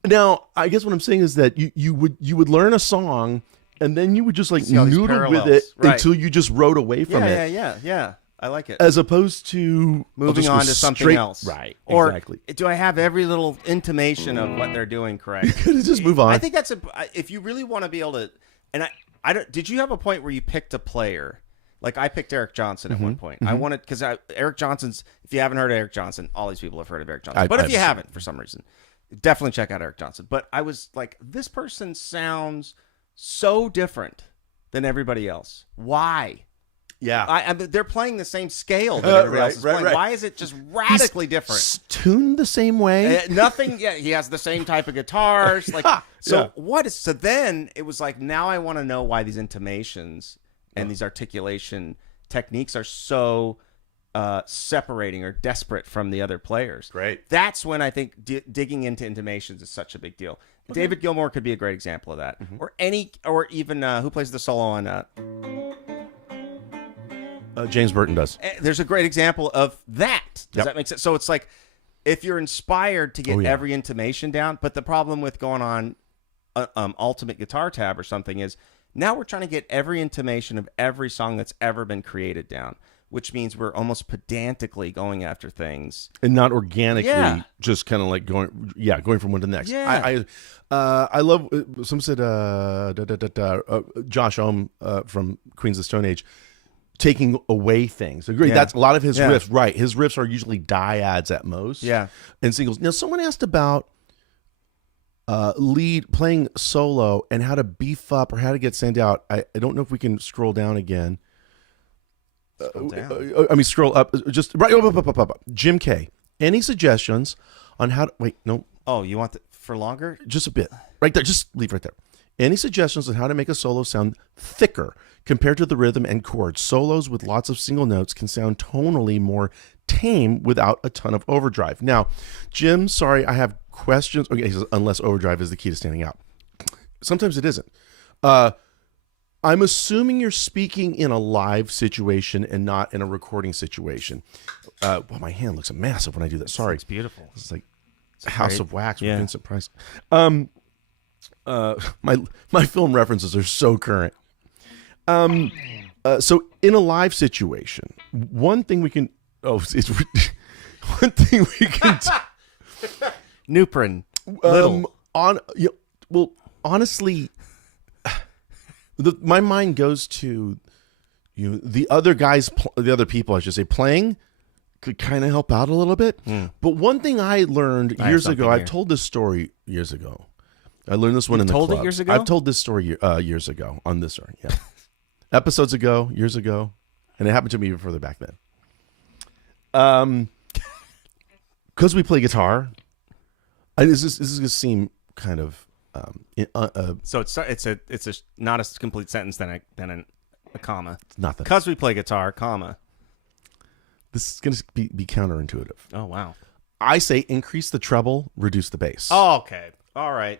now I guess what I'm saying is that you would learn a song and then you would just like noodle with it until you just rode away from it. Yeah. I like it. As opposed to moving on to something else. Right. Or exactly. Do I have every little intimation of what they're doing correct? Just move on. I think that's if you really want to be able to, and I don't, did you have a point where you picked a player? Like I picked Eric Johnson at one point. I wanted, because Eric Johnson's, if you haven't heard of Eric Johnson, all these people have heard of Eric Johnson. But if you haven't for some reason, definitely check out Eric Johnson. But I was like, this person sounds so different than everybody else. Why? Yeah, they're playing the same scale that everybody else is playing. Right. Why is it just radically different? Tuned the same way. Nothing. Yeah, he has the same type of guitars. Like So then it was like, now I want to know why these intonations and these articulation techniques are so separating or desperate from in players. Great. That's when I think digging into intonations is such a big deal. Okay. David Gilmour could be a great example of that, or even who plays the solo on. James Burton does. There's a great example of that. Does that make sense? So it's like, if you're inspired to get every intonation down, but the problem with going on Ultimate Guitar Tab or something is now we're trying to get every intonation of every song that's ever been created down, which means we're almost pedantically going after things and not organically, just kind of like going from one to the next. Yeah. I love. Some said Josh Ohm from Queens of the Stone Age. Taking away things. Agree. That's a lot of his riffs. Right. His riffs are usually dyads at most. Yeah. And singles. Now, someone asked about playing solo and how to beef up or how to get sent out. I don't know if we can scroll down again. Scroll up. Just right. Up. Jim K. Any suggestions on how to wait? No. Oh, you want for longer? Just a bit. Right there. Just leave right there. Any suggestions on how to make a solo sound thicker compared to the rhythm and chords? Solos with lots of single notes can sound tonally more tame without a ton of overdrive. Now, Jim, sorry, I have questions. Okay, he says, unless overdrive is the key to standing out. Sometimes it isn't. I'm assuming you're speaking in a live situation and not in a recording situation. Well, my hand looks massive when I do that. Sorry. It's beautiful. It's like House of Wax with Vincent Price. My film references are so current. So in a live situation, one thing we can Nuprin. Honestly, my mind goes to the other guys, the other people, I should say, playing could kind of help out a little bit. But one thing I learned years ago, I've told this story years ago. I learned this one in the club. Told it years ago? I've told this story years ago on this story. Yeah, episodes ago, years ago, and it happened to me even further back then. Because we play guitar, this is gonna seem kind of. So it's a not a complete sentence than a comma. It's nothing. Because we play guitar, comma. This is gonna be counterintuitive. Oh wow! I say increase the treble, reduce the bass. Oh, okay, all right.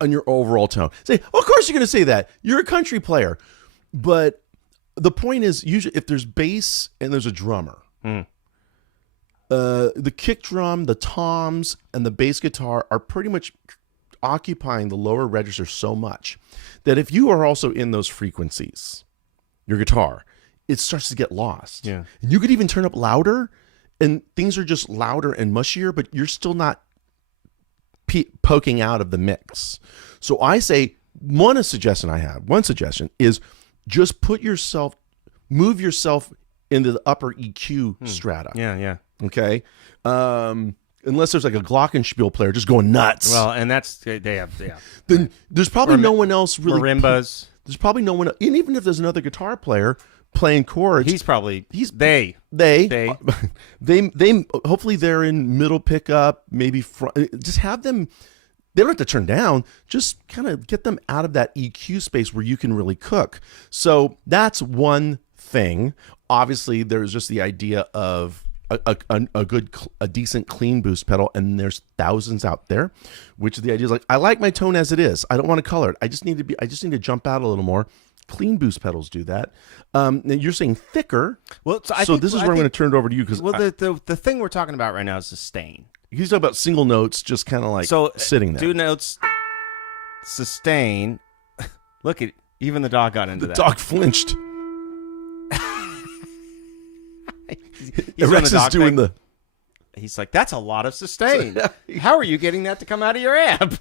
On your overall tone. Say, of course you're going to say that. You're a country player. But the point is, usually if there's bass and there's a drummer, the kick drum, the toms, and the bass guitar are pretty much occupying the lower register so much that if you are also in those frequencies, your guitar, it starts to get lost. Yeah. And you could even turn up louder and things are just louder and mushier, but you're still not poking out of the mix. So I say one suggestion is just move yourself into the upper EQ strata. Yeah. Okay. Unless there's like a glockenspiel player just going nuts. Well, and they have. Then there's probably no one else really. Marimbas. There's probably no one, and even if there's another guitar player playing chords, they hopefully they're in middle pickup, maybe front. Just have them. They don't have to turn down. Just kind of get them out of that EQ space where you can really cook. So that's one thing. Obviously, there's just the idea of a decent clean boost pedal, and there's thousands out there, which the idea is like, I like my tone as it is. I don't want to color it. I just need to jump out a little more. Clean boost pedals do that. You're saying thicker. Well, this is where I'm going to turn it over to you because the thing we're talking about right now is sustain. He's talking about single notes, just kind of like sitting there. 2 notes, sustain. Look at even the dog got into that. The dog flinched. Rex is doing the. He's like, that's a lot of sustain. How are you getting that to come out of your amp?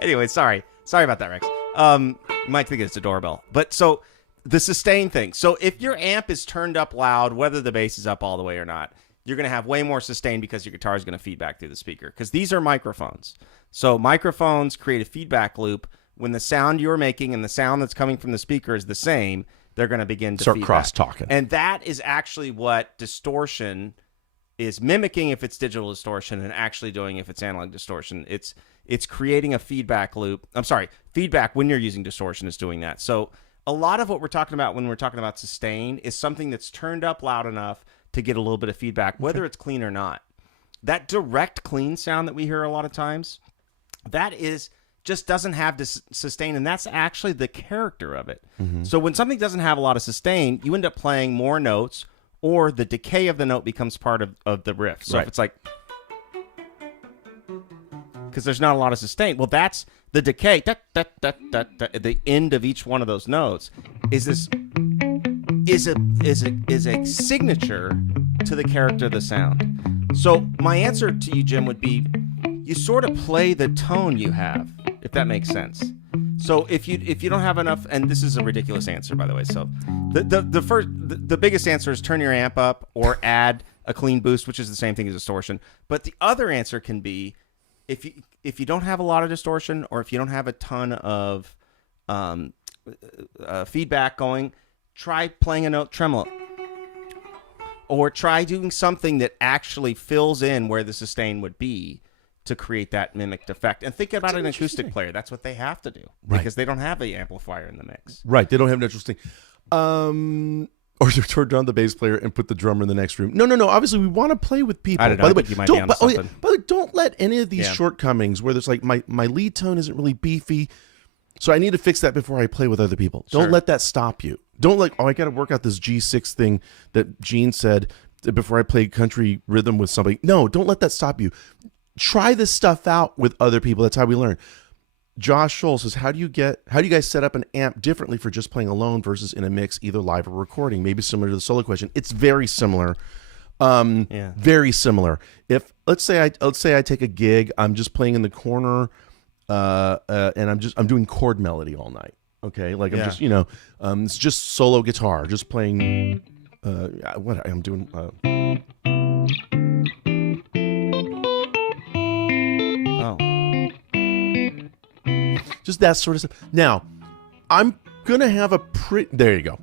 Anyway, sorry about that, Rex. You might think it's a doorbell, but so the sustain thing. So if your amp is turned up loud, whether the bass is up all the way or not, you're going to have way more sustain because your guitar is going to feed back through the speaker. Because these are microphones. So microphones create a feedback loop. When the sound you're making and the sound that's coming from the speaker is the same, they're going to begin to start cross-talking. And that is actually what distortion is mimicking if it's digital distortion, and actually doing if it's analog distortion. It's creating a feedback loop. I'm sorry, feedback when you're using distortion is doing that. So a lot of what we're talking about when we're talking about sustain is something that's turned up loud enough to get a little bit of feedback, whether it's clean or not. That direct clean sound that we hear a lot of times, that is just doesn't have this sustain, and that's actually the character of it. Mm-hmm. So when something doesn't have a lot of sustain, you end up playing more notes, or the decay of the note becomes part of the riff. So if it's like, because there's not a lot of sustain, well, that's the decay. At the end of each one of those notes is a signature to the character of the sound. So my answer to you, Jim, would be you sort of play the tone you have, if that makes sense. So if you don't have enough, and this is a ridiculous answer, by the way. So the biggest answer is turn your amp up or add a clean boost, which is the same thing as distortion. But the other answer can be if you don't have a lot of distortion, or if you don't have a ton of feedback going, try playing a note tremolo. Or try doing something that actually fills in where the sustain would be to create that mimicked effect. And think about an acoustic player. That's what they have to do. Right. Because they don't have an amplifier in the mix. Right. They don't have an interesting... or turn down the bass player and put the drummer in the next room. No. Obviously, we want to play with people. I don't know. By the way, but don't let any of these shortcomings where there's like my lead tone isn't really beefy, so I need to fix that before I play with other people. Don't let that stop you. Don't I got to work out this G6 thing that Eugene said before I play country rhythm with somebody. No, don't let that stop you. Try this stuff out with other people. That's how we learn. Josh Scholl says, how do you guys set up an amp differently for just playing alone versus in a mix, either live or recording? Maybe similar to the solo question. It's very similar. Very similar. If let's say I take a gig, I'm just playing in the corner, and I'm doing chord melody all night. Okay, like I'm just it's just solo guitar, just playing. What I'm doing. Just that sort of stuff. Now, I'm gonna have a there you go.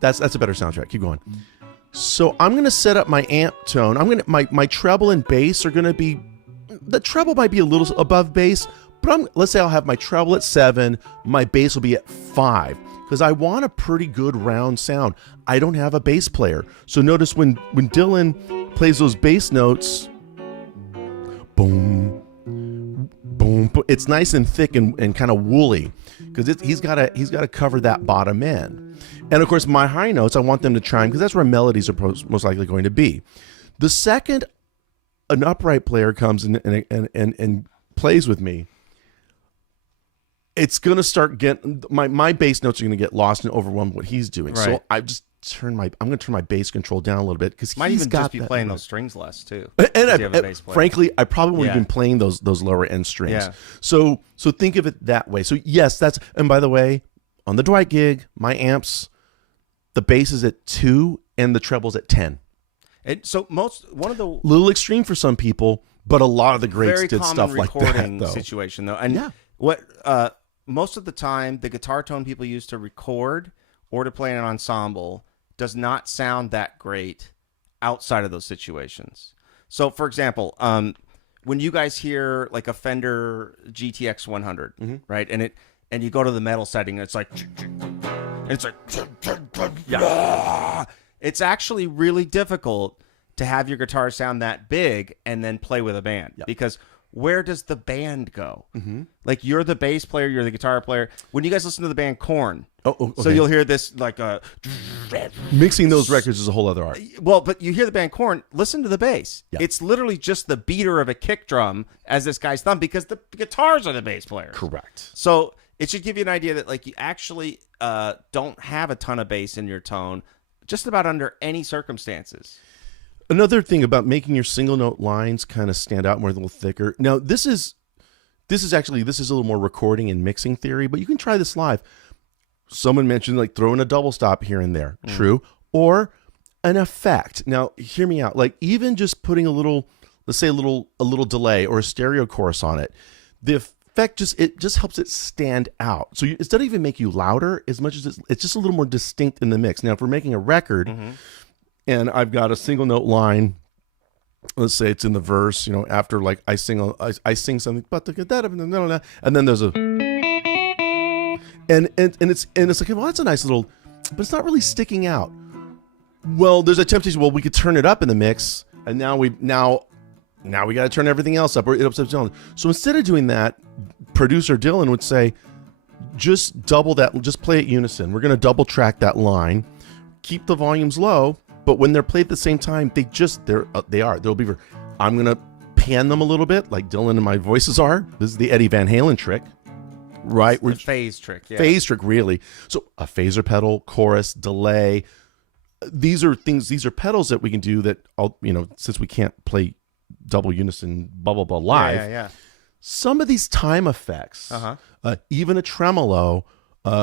That's a better soundtrack. Keep going. So I'm gonna set up my amp tone. I'm gonna my treble and bass are gonna be, the treble might be a little above bass, but let's say I'll have my treble at 7, my bass will be at 5, because I want a pretty good round sound. I don't have a bass player, so notice when Dylan plays those bass notes, boom. Boom! It's nice and thick and kind of woolly, because he's got to cover that bottom end. And of course, my high notes, I want them to chime, because that's where melodies are most likely going to be. The second an upright player comes and plays with me, it's gonna start getting my bass notes are gonna get lost and overwhelmed what he's doing. Right. So I'm gonna turn my bass control down a little bit because might he's even got just be playing those strings less too. And frankly, I probably won't Yeah. even playing those lower end strings. Yeah. So think of it that way. So yes, and by the way, on the Dwight gig, my amps, the bass is at 2 and the treble's at 10. And so one of the Little extreme for some people, but a lot of the greats very did common stuff like that recording though. situation though. And Yeah. what most of the time the guitar tone people use to record or to play in an ensemble does not sound that great outside of those situations. So for example, when you guys hear like a Fender GTX 100, right? And you go to the metal setting and it's like yeah. It's actually really difficult to have your guitar sound that big and then play with a band because where does the band go? Like you're the bass player, you're the guitar player. When you guys listen to the band Korn, okay. so you'll hear this like Mixing those records is a whole other art. well, but you hear the band Korn, listen to the bass. Yeah. It's literally just the beater of a kick drum as this guy's thumb because the guitars are the bass players. Correct. So it should give you an idea that like you actually don't have a ton of bass in your tone just about under any circumstances. Another thing about making your single note lines kind of stand out more, a little thicker. Now, this is a little more recording and mixing theory, but you can try this live. Someone mentioned like throwing a double stop here and there. True. Or an effect. Now, hear me out. Like even just putting let's say a little delay or a stereo chorus on it. The effect just helps it stand out. So it doesn't even make you louder as much as it's just a little more distinct in the mix. Now, if we're making a record and I've got a single note line, let's say it's in the verse, after like I sing something, and then there's a and it's like, well, that's a nice little, but it's not really sticking out. Well, there's a temptation. Well, we could turn it up in the mix, and now we got to turn everything else up, or it upsets down. So instead of doing that, producer Dylan would say, just double that, just play it unison. We're going to double track that line, keep the volumes low, but when they're played at the same time, they'll be. I'm going to pan them a little bit, like Dylan and my voices are. This is the Eddie Van Halen trick, right? The phase trick, yeah. Phase trick, really. So a phaser pedal, chorus, delay. These are pedals that we can do that, since we can't play double unison, blah, blah, blah, live. Yeah. Some of these time effects, even a tremolo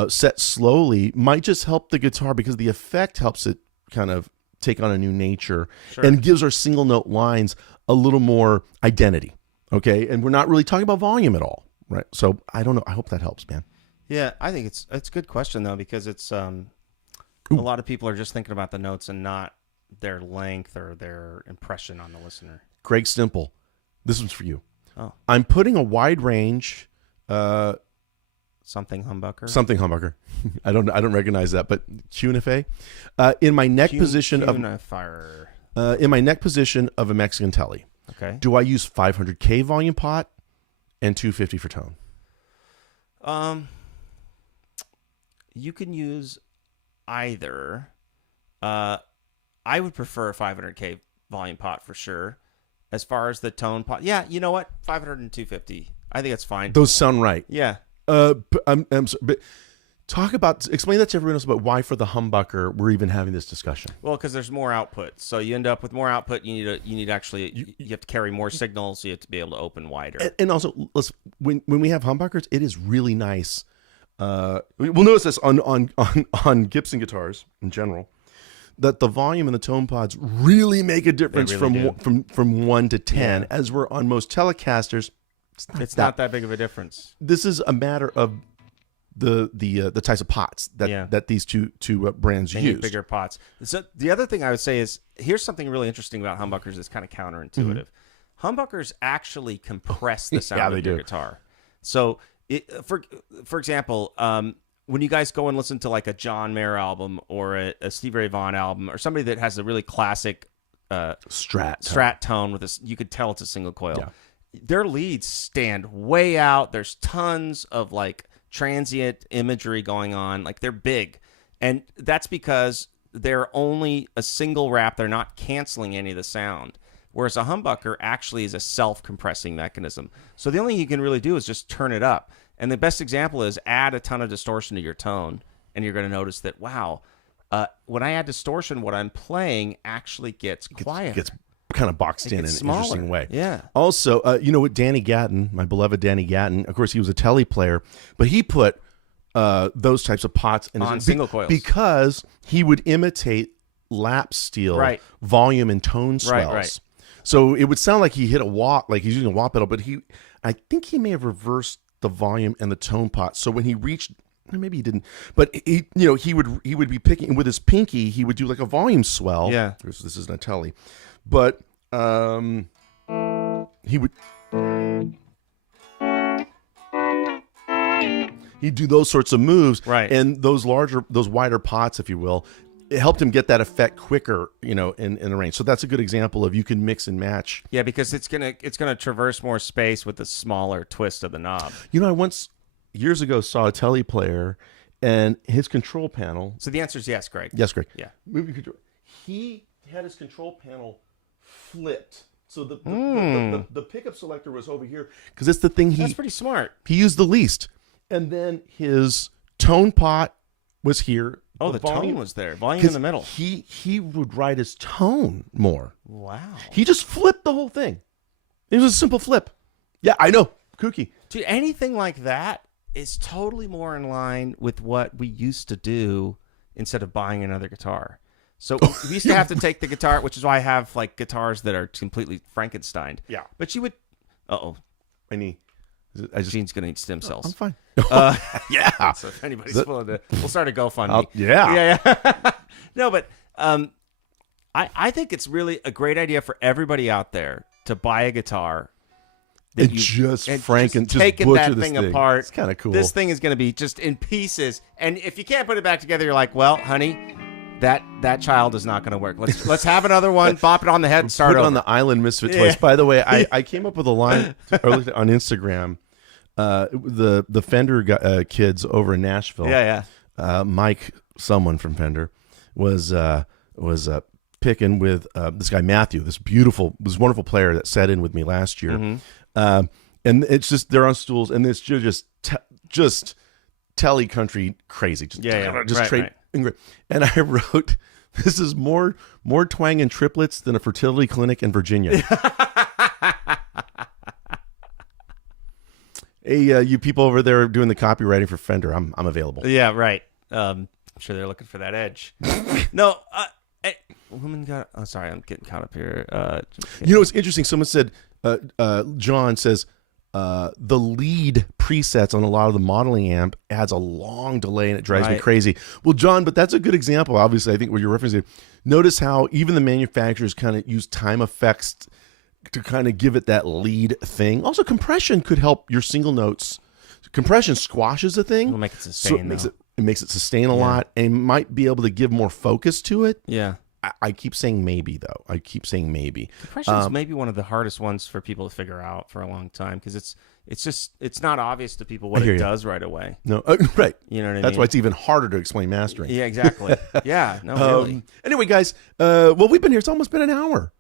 set slowly, might just help the guitar because the effect helps it kind of take on a new nature and gives our single note lines a little more identity. Okay. And we're not really talking about volume at all. Right. So I don't know. I hope that helps, man. Yeah. I think it's a good question though, because it's, a lot of people are just thinking about the notes and not their length or their impression on the listener. Greg Stimple, this one's for you. Oh. I'm putting a wide range. Something humbucker. Something humbucker. I don't recognize that, but QNFA. In my neck position of in my neck position of a Mexican Tele. Okay. Do I use 500K volume pot and 250 for tone? You can use either. I would prefer a 500K volume pot for sure. As far as the tone pot, yeah, you know what? 500 and 250. I think that's fine. Those sound right. Yeah. But I'm sorry, but explain that to everyone else about why for the humbucker we're even having this discussion. Well, because there's more output, so you end up with more output. You need actually you have to carry more signals, so you have to be able to open wider. And also, when we have humbuckers, it is really nice. We'll notice this on Gibson guitars in general, that the volume and the tone pods really make a difference from 1 to 10. As we're on most Telecasters, it's not that big of a difference. This is a matter of the types of pots that these two brands use. Need bigger pots. So the other thing I would say is, here's something really interesting about humbuckers that's kind of counterintuitive. Humbuckers actually compress the sound of your guitar. So for example, when you guys go and listen to like a John Mayer album or a Stevie Ray Vaughan album or somebody that has a really classic strat tone with this, you could tell it's a single coil. Yeah. Their leads stand way out. There's tons of like transient imagery going on. Like they're big. And that's because they're only a single wrap. They're not canceling any of the sound. whereas a humbucker actually is a self-compressing mechanism. So the only thing you can really do is just turn it up. And the best example is add a ton of distortion to your tone, and you're going to notice that, wow, when I add distortion, what I'm playing actually gets quieter. Gets kind of boxed in an interesting way. Yeah. Also, you know what, Danny Gatton, my beloved Danny Gatton, of course, he was a Tele player, but he put those types of pots in on single coils because he would imitate lap steel volume and tone swells. Right. So it would sound like he hit a wah, like he's using a wah pedal, but I think he may have reversed the volume and the tone pot. So when he reached, maybe he didn't, but he would be picking with his pinky. He would do like a volume swell. Yeah, this isn't a Tele, but he would. He'd do those sorts of moves, right? And those wider pots, if you will, it helped him get that effect quicker, in the range. So that's a good example of you can mix and match. Yeah, because it's gonna traverse more space with the smaller twist of the knob. I once years ago saw a Tele player, and his control panel. So the answer is yes, Greg. Yes, Greg. Yeah, movie control. He had his control panel flipped. So the pickup selector was over here because it's the thing that's pretty smart. He used the least. And then his tone pot was here. Oh, the tone was there. Volume in the middle. He would ride his tone more. Wow. He just flipped the whole thing. It was a simple flip. Yeah, I know. Kooky. Dude, anything like that is totally more in line with what we used to do instead of buying another guitar. So we used to have to take the guitar, which is why I have like guitars that are completely Frankensteined. Yeah. But you would... My knee. Gene's going to need stem cells. I'm fine. Yeah. So if anybody's willing to... We'll start a GoFundMe. Yeah. No, but I think it's really a great idea for everybody out there to buy a guitar. Just taking that thing apart. It's kind of cool. This thing is going to be just in pieces. And if you can't put it back together, you're like, well, honey... That child is not going to work. Let's have another one. Bop it on the head and start Put it over. on the Island Misfit Toys. By the way, I came up with a line early on Instagram. The Fender kids over in Nashville. Yeah. Mike, someone from Fender, was picking with this guy Matthew, this wonderful player that sat in with me last year. Mm-hmm. And it's just they're on stools, and it's just Tele country crazy. Just straight. And I wrote, "This is more twang and triplets than a fertility clinic in Virginia." Hey, you people over there doing the copywriting for Fender, I'm available. Yeah, right. I'm sure they're looking for that edge. No, woman got. Oh, sorry, I'm getting caught up here. It's interesting. Someone said, John says, the lead presets on a lot of the modeling amp adds a long delay and it drives me crazy. Well, John, but that's a good example. Obviously, I think what you're referencing. Notice how even the manufacturers kind of use time effects to kind of give it that lead thing. Also, compression could help your single notes. Compression squashes a thing. It'll make it sustain. So it makes it sustain a lot and might be able to give more focus to it. Yeah. I keep saying maybe, though. I keep saying maybe. Compression is maybe one of the hardest ones for people to figure out for a long time because it's not obvious to people what it does right away. No, right. You know what I mean? That's why it's even harder to explain mastering. Yeah, exactly. Yeah, no, really. Anyway, guys, we've been here. It's almost been an hour.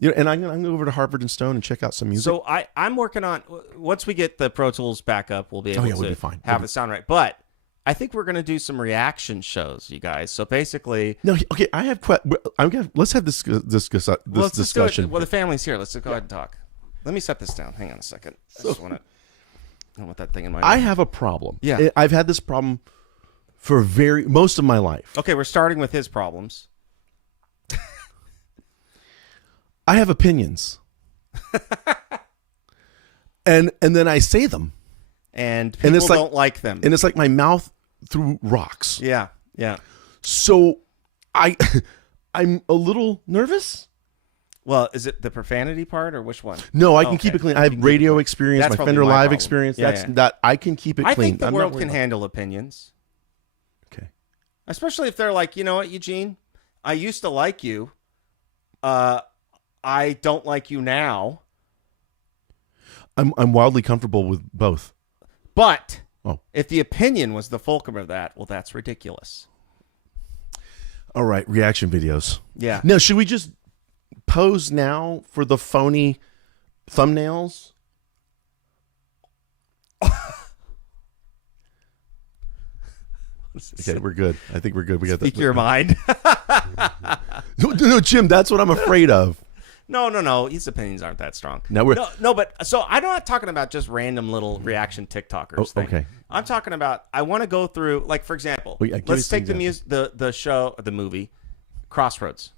And I'm going to go over to Harvard and Stone and check out some music. So I'm working on, once we get the Pro Tools back up, we'll be able to have it sound right. But I think we're going to do some reaction shows, you guys. So basically... No, okay, I have... let's have this discussion. Well, the family's here. Let's go ahead and talk. Let me set this down. Hang on a second. I just want that thing in my... I have a problem. Yeah. I've had this problem for most of my life. Okay, we're starting with his problems. I have opinions. and then I say them. And people don't like them. And it's like my mouth through rocks. Yeah. So I'm a little nervous. Well, is it the profanity part or which one? No, I can keep it clean. I have radio experience, my Fender Live experience. That I can keep it clean. I think the world can handle opinions. Okay. Especially if they're like, you know what, Eugene? I used to like you. I don't like you now. I'm wildly comfortable with both. But if the opinion was the fulcrum of that, well, that's ridiculous. All right, reaction videos. Yeah. Now, should we just pose now for the phony thumbnails. Okay, we're good. I think we're good. We got that. Speak your mind. No, Jim, that's what I'm afraid of. No. His opinions aren't that strong. No, but so I'm not talking about just random little reaction TikTokers thing. Okay. I'm talking about, I want to go through, like, for example, let's take the movie Crossroads.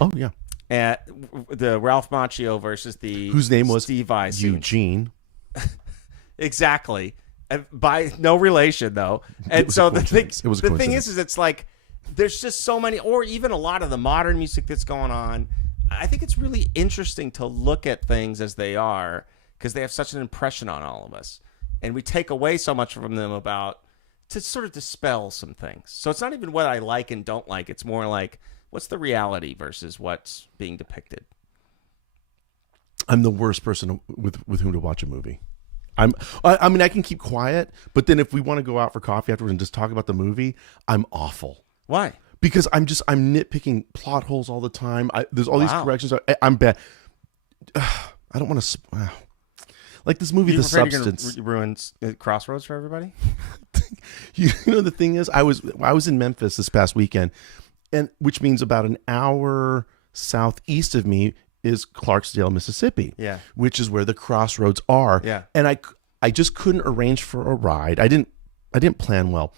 Oh yeah. At the Ralph Macchio versus the whose name was Steve Vai Eugene. Exactly. By no relation though. And so the thing is it's like there's just so many, or even a lot of the modern music that's going on. I think it's really interesting to look at things as they are because they have such an impression on all of us, and we take away so much from them to sort of dispel some things. So it's not even what I like and don't like. It's more like, what's the reality versus what's being depicted. I'm the worst person with whom to watch a movie. I mean, I can keep quiet, but then if we want to go out for coffee afterwards and just talk about the movie, I'm awful. Why? Because I'm nitpicking plot holes all the time. There's all these corrections. I'm bad. I don't want to. Like this movie, The Substance. You're gonna ruin Crossroads for everybody. You know, the thing is, I was in Memphis this past weekend, and which means about an hour southeast of me is Clarksdale, Mississippi. Yeah. Which is where the Crossroads are. Yeah. And I just couldn't arrange for a ride. I didn't plan well,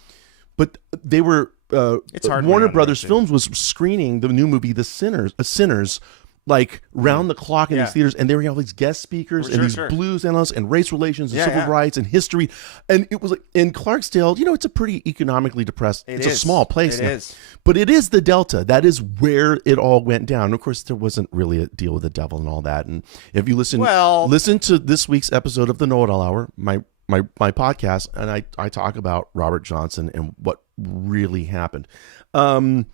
but they were. It's hard. Warner Brothers Films was screening the new movie The Sinners, like round the clock in these theaters, and they were all these guest speakers and these blues analysts and race relations and civil rights and history, and it was like in Clarksdale. You know, it's a pretty economically depressed. It's a small place. It is, but it is the Delta. That is where it all went down. And of course, there wasn't really a deal with the devil and all that. And if you listen to this week's episode of the Know It All Hour, my podcast, and I talk about Robert Johnson and what really happened. But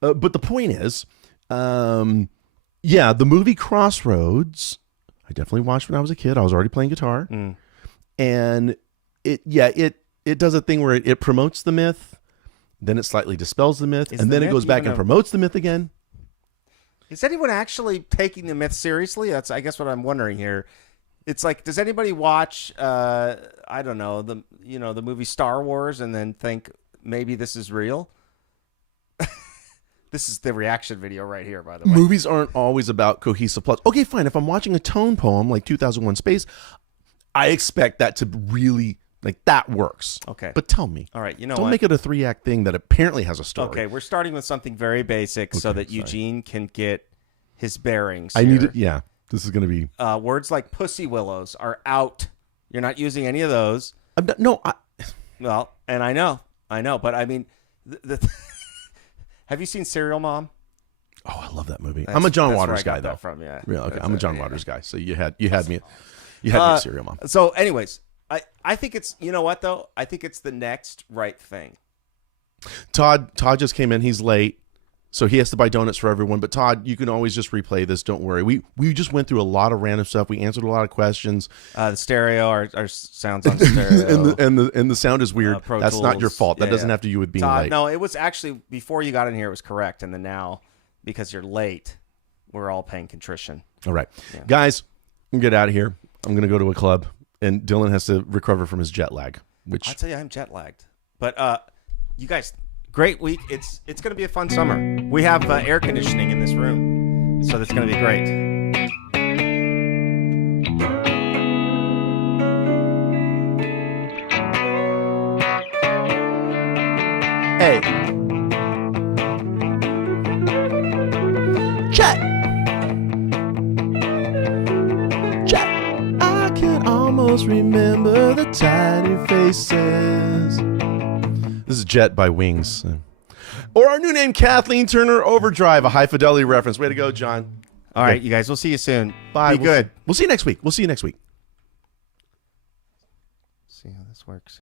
the point is, the movie Crossroads, I definitely watched when I was a kid. I was already playing guitar. And it does a thing where it promotes the myth, then it slightly dispels the myth, and then it goes back and promotes the myth again. Is anyone actually taking the myth seriously? That's, I guess, what I'm wondering here. It's like, does anybody watch, I don't know, the movie Star Wars and then think maybe this is real? This is the reaction video right here, by the way. Movies aren't always about cohesive plots. Okay, fine. If I'm watching a tone poem like 2001 Space, I expect that to really, like, that works. Okay. But tell me. All right, Don't make it a 3-act thing that apparently has a story. Okay, we're starting with something very basic so that Eugene can get his bearings I here. need it. Yeah. This is going to be... words like pussy willows are out. You're not using any of those. Well, and I know. But I mean, have you seen Serial Mom? Oh, I love that movie. I'm a John Waters guy, though. Yeah. Okay. I'm a John Waters guy. So you had me at Serial Mom. So, anyways, I think it's, you know what though? I think it's the next right thing. Todd just came in. He's late. So he has to buy donuts for everyone. But Todd, you can always just replay this. Don't worry. We just went through a lot of random stuff. We answered a lot of questions. The stereo, our sounds on stereo, and the sound is weird. That's not your fault. That doesn't have to do with being Todd, late. No, it was actually before you got in here. It was correct, and then now, because you're late, we're all paying contrition. All right, guys, I'm gonna get out of here. I'm gonna go to a club, and Dylan has to recover from his jet lag. Which I'll tell you, I'm jet lagged. But you guys. Great week. It's going to be a fun summer. We have air conditioning in this room, so that's going to be great. Hey. Chat. I can almost remember the tiny faces. This is Jet by Wings. Or our new name, Kathleen Turner Overdrive, a high fidelity reference. Way to go, John. All right, you guys. We'll see you soon. Bye. Be good. We'll see you next week. See how this works.